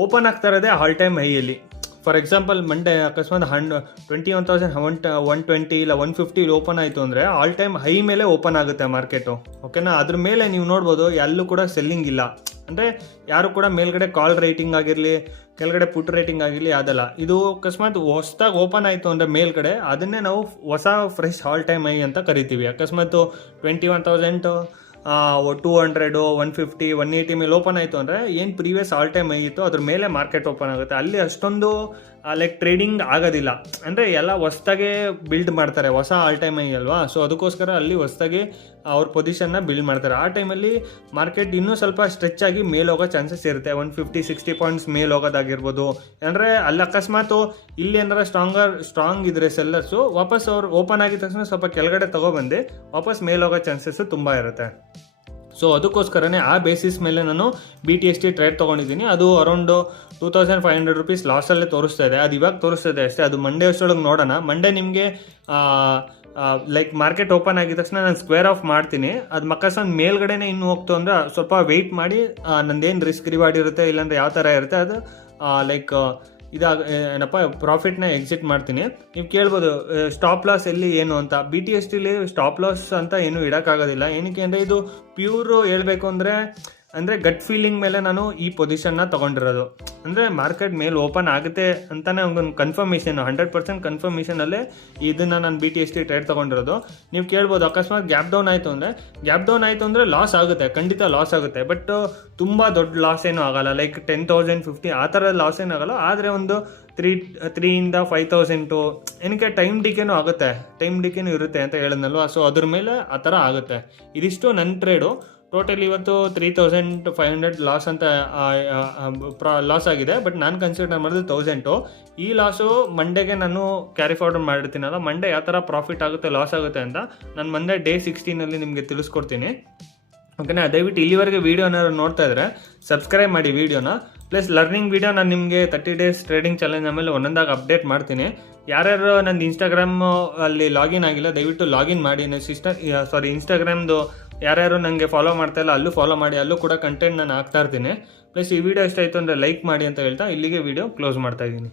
ಓಪನ್ ಆಗ್ತಾ ಇರೋದೇ ಆಲ್ ಟೈಮ್ ಹೈಯಲ್ಲಿ. ಫಾರ್ ಎಕ್ಸಾಂಪಲ್ ಮಂಡೇ ಅಕಸ್ಮಾತ್ 21,120 ಇಲ್ಲ 150 ಓಪನ್ ಆಯಿತು ಅಂದರೆ ಆಲ್ ಟೈಮ್ ಹೈ ಮೇಲೆ ಓಪನ್ ಆಗುತ್ತೆ ಮಾರ್ಕೆಟು ಓಕೆನಾ. ಅದ್ರ ಮೇಲೆ ನೀವು ನೋಡ್ಬೋದು ಎಲ್ಲೂ ಕೂಡ ಸೆಲ್ಲಿಂಗ್ ಇಲ್ಲ. ಅಂದರೆ ಯಾರು ಕೂಡ ಮೇಲ್ಗಡೆ ಕಾಲ್ ರೇಟಿಂಗ್ ಆಗಿರಲಿ ಕೆಳಗಡೆ ಪುಟ್ ರೇಟಿಂಗ್ ಆಗಿರಲಿ ಅದಲ್ಲ. ಇದು ಅಕಸ್ಮಾತ್ ಹೊಸದಾಗಿ ಓಪನ್ ಆಯಿತು ಅಂದರೆ ಮೇಲ್ಗಡೆ ಅದನ್ನೇ ನಾವು ಹೊಸ ಫ್ರೆಶ್ ಆಲ್ ಟೈಮ್ ಹೈ ಅಂತ ಕರಿತೀವಿ. ಅಕಸ್ಮಾತ್ 21,200 150 180 ಮೇಲೆ ಓಪನ್ ಆಯಿತು ಅಂದರೆ ಏನು ಪ್ರೀವಿಯಸ್ ಆಲ್ ಟೈಮ್ ಹೈ ಇತ್ತು ಅದ್ರ ಮೇಲೆ ಮಾರ್ಕೆಟ್ ಓಪನ್ ಆಗುತ್ತೆ. ಅಲ್ಲಿ ಅಷ್ಟೊಂದು ಲೈಕ್ ಟ್ರೇಡಿಂಗ್ ಆಗೋದಿಲ್ಲ. ಅಂದರೆ ಎಲ್ಲ ಹೊಸ್ದಾಗೆ ಬಿಲ್ಡ್ ಮಾಡ್ತಾರೆ, ಹೊಸ ಆಲ್ ಟೈಮ್ ಹೈ ಅಲ್ವಾ. ಸೊ ಅದಕ್ಕೋಸ್ಕರ ಅಲ್ಲಿ ಹೊಸ್ದಾಗಿ ಅವ್ರ ಪೊಸಿಷನ್ನ ಬಿಲ್ಡ್ ಮಾಡ್ತಾರೆ. ಆ ಟೈಮಲ್ಲಿ ಮಾರ್ಕೆಟ್ ಇನ್ನೂ ಸ್ವಲ್ಪ ಸ್ಟ್ರೆಚ್ ಆಗಿ ಮೇಲೆ ಹೋಗೋ ಚಾನ್ಸಸ್ ಇರುತ್ತೆ. 150-60 ಪಾಯಿಂಟ್ಸ್ ಮೇಲೆ ಹೋಗೋದಾಗಿರ್ಬೋದು. ಅಂದರೆ ಅಲ್ಲಿ ಅಕಸ್ಮಾತು ಇಲ್ಲಿ ಏನಾರ ಸ್ಟ್ರಾಂಗ್ ಇದ್ರೆ ಸೆಲ್ಲರ್ಸು ವಾಪಸ್ ಅವ್ರು ಓಪನ್ ಆಗಿದ ತಕ್ಷಣ ಸ್ವಲ್ಪ ಕೆಳಗಡೆ ತೊಗೊಬಂದು ವಾಪಸ್ ಮೇಲೆ ಹೋಗೋ ಚಾನ್ಸಸ್ಸು ತುಂಬ ಇರುತ್ತೆ. ಸೊ ಅದಕ್ಕೋಸ್ಕರನೇ ಆ ಬೇಸಿಸ್ ಮೇಲೆ ನಾನು BTST ಟ್ರೇಡ್ ತೊಗೊಂಡಿದ್ದೀನಿ. ಅದು ಅರೌಂಡ್ 2,500 ರೂಪೀಸ್ ಲಾಸಲ್ಲೇ ತೋರಿಸ್ತಾ ಇದೆ. ಅದು ಇವಾಗ ತೋರಿಸ್ತಾ ಇದೆ ಅಷ್ಟೇ. ಅದು ಮಂಡೇ ಅಷ್ಟೊಳಗೆ ನೋಡೋಣ. ಮಂಡೇ ನಿಮಗೆ ಲೈಕ್ ಮಾರ್ಕೆಟ್ ಓಪನ್ ಆಗಿದ ತಕ್ಷಣ ನಾನು ಸ್ಕ್ವೇರ್ ಆಫ್ ಮಾಡ್ತೀನಿ. ಅದು ಮಕ್ಕಸನ್ ಮೇಲ್ಗಡೆನೇ ಇನ್ನೂ ಹೋಗ್ತು ಅಂದರೆ ಸ್ವಲ್ಪ ವೆಯ್ಟ್ ಮಾಡಿ ನಂದೇನು ರಿಸ್ಕ್ ರಿವಾರ್ಡ್ ಇರುತ್ತೆ ಇಲ್ಲಾಂದರೆ ಯಾವ ಥರ ಇರುತ್ತೆ ಅದು ಲೈಕ್ ಏನಪ್ಪ ಪ್ರಾಫಿಟ್ನ ಎಕ್ಸಿಟ್ ಮಾಡ್ತೀನಿ. ನೀವು ಕೇಳ್ಬೋದು ಸ್ಟಾಪ್ ಲಾಸ್ ಎಲ್ಲಿ ಏನು ಅಂತ. BTSTಲಿ ಸ್ಟಾಪ್ ಲಾಸ್ ಅಂತ ಏನೂ ಇಡೋಕ್ಕಾಗೋದಿಲ್ಲ. ಏನಕ್ಕೆ ಅಂದರೆ ಇದು ಪ್ಯೂರ್ ಹೇಳಬೇಕು ಅಂದರೆ ಗಟ್ ಫೀಲಿಂಗ್ ಮೇಲೆ ನಾನು ಈ ಪೊಸಿಷನ್ನ ತೊಗೊಂಡಿರೋದು. ಅಂದರೆ ಮಾರ್ಕೆಟ್ ಮೇಲೆ ಓಪನ್ ಆಗುತ್ತೆ ಅಂತಲೇ ಒಂದು ಕನ್ಫರ್ಮೇಷನ್ 100% ಕನ್ಫರ್ಮೇಷನಲ್ಲೇ ಇದನ್ನು ನಾನು BTST ಟ್ರೇಡ್ ತೊಗೊಂಡಿರೋದು. ನೀವು ಕೇಳ್ಬೋದು ಅಕಸ್ಮಾತ್ ಗ್ಯಾಪ್ ಡೌನ್ ಆಯಿತು ಅಂದರೆ ಲಾಸ್ ಆಗುತ್ತೆ, ಖಂಡಿತ ಲಾಸ್ ಆಗುತ್ತೆ. ಬಟ್ ತುಂಬ ದೊಡ್ಡ ಲಾಸ್ ಏನೂ ಆಗೋಲ್ಲ. ಲೈಕ್ 10,050 ಆ ಥರ ಲಾಸ್ ಏನಾಗಲ್ಲ. ಆದರೆ ಒಂದು 3,000-5,000 ಏನಕ್ಕೆ ಟೈಮ್ ಡಿಕೆನೂ ಆಗುತ್ತೆ, ಟೈಮ್ ಡಿಕೆನೂ ಇರುತ್ತೆ ಅಂತ ಹೇಳಿದ್ನಲ್ವ. ಸೊ ಅದ್ರ ಮೇಲೆ ಆ ಥರ ಆಗುತ್ತೆ. ಇದಿಷ್ಟು ನನ್ನ ಟ್ರೇಡು. ಟೋಟಲ್ ಇವತ್ತು 3500 ಲಾಸ್ ಅಂತ ಲಾಸ್ ಆಗಿದೆ. ಬಟ್ ನಾನು ಕನ್ಸಿಡರ್ ಮಾಡಿದ್ರೆ 1000. ಈ ಲಾಸು ಮಂಡೇಗೆ ನಾನು ಕ್ಯಾರಿ ಫಾರ್ವರ್ಡ್ ಮಾಡಿರ್ತೀನಲ್ಲ, ಮಂಡೇ ಯಾವ ಥರ ಪ್ರಾಫಿಟ್ ಆಗುತ್ತೆ ಲಾಸ್ ಆಗುತ್ತೆ ಅಂತ ನಾನು ಮಂಡೇ ಡೇ 16 ನಿಮಗೆ ತಿಳಿಸ್ಕೊಡ್ತೀನಿ. ಓಕೆನಾ, ದಯವಿಟ್ಟು ಇಲ್ಲಿವರೆಗೆ ವೀಡಿಯೋ ಏನಾದ್ರು ನೋಡ್ತಾ ಇದ್ರೆ ಸಬ್ಸ್ಕ್ರೈಬ್ ಮಾಡಿ ವೀಡಿಯೋನ. ಪ್ಲಸ್ ಲರ್ನಿಂಗ್ ವೀಡಿಯೋ ನಾನು ನಿಮಗೆ 30 ಡೇಸ್ ಟ್ರೇಡಿಂಗ್ ಚಾಲೆಂಜ್ ಆಮೇಲೆ ಒಂದೊಂದಾಗಿ ಅಪ್ಡೇಟ್ ಮಾಡ್ತೀನಿ. ಯಾರ್ಯಾರು ನಂದು ಇನ್ಸ್ಟಾಗ್ರಾಮ್ ಅಲ್ಲಿ ಲಾಗಿನ್ ಆಗಿಲ್ಲ ದಯವಿಟ್ಟು ಲಾಗಿನ್ ಮಾಡಿ. ಇನ್ಸ್ಟಾಗ್ರಾಮ್ದು ಯಾರ್ಯಾರು ನನಗೆ ಫಾಲೋ ಮಾಡ್ತಾ ಇಲ್ಲ ಅಲ್ಲೂ ಫಾಲೋ ಮಾಡಿ, ಅಲ್ಲೂ ಕೂಡ ಕಂಟೆಂಟ್ ನಾನು ಹಾಕ್ತಾ ಇರ್ತೀನಿ. ಪ್ಲಸ್ ಈ ವಿಡಿಯೋ ಇಷ್ಟ ಆಯಿತು ಅಂದರೆ ಲೈಕ್ ಮಾಡಿ ಅಂತ ಹೇಳ್ತಾ ಇಲ್ಲಿಗೆ ವಿಡಿಯೋ ಕ್ಲೋಸ್ ಮಾಡ್ತಾ ಇದ್ದೀನಿ.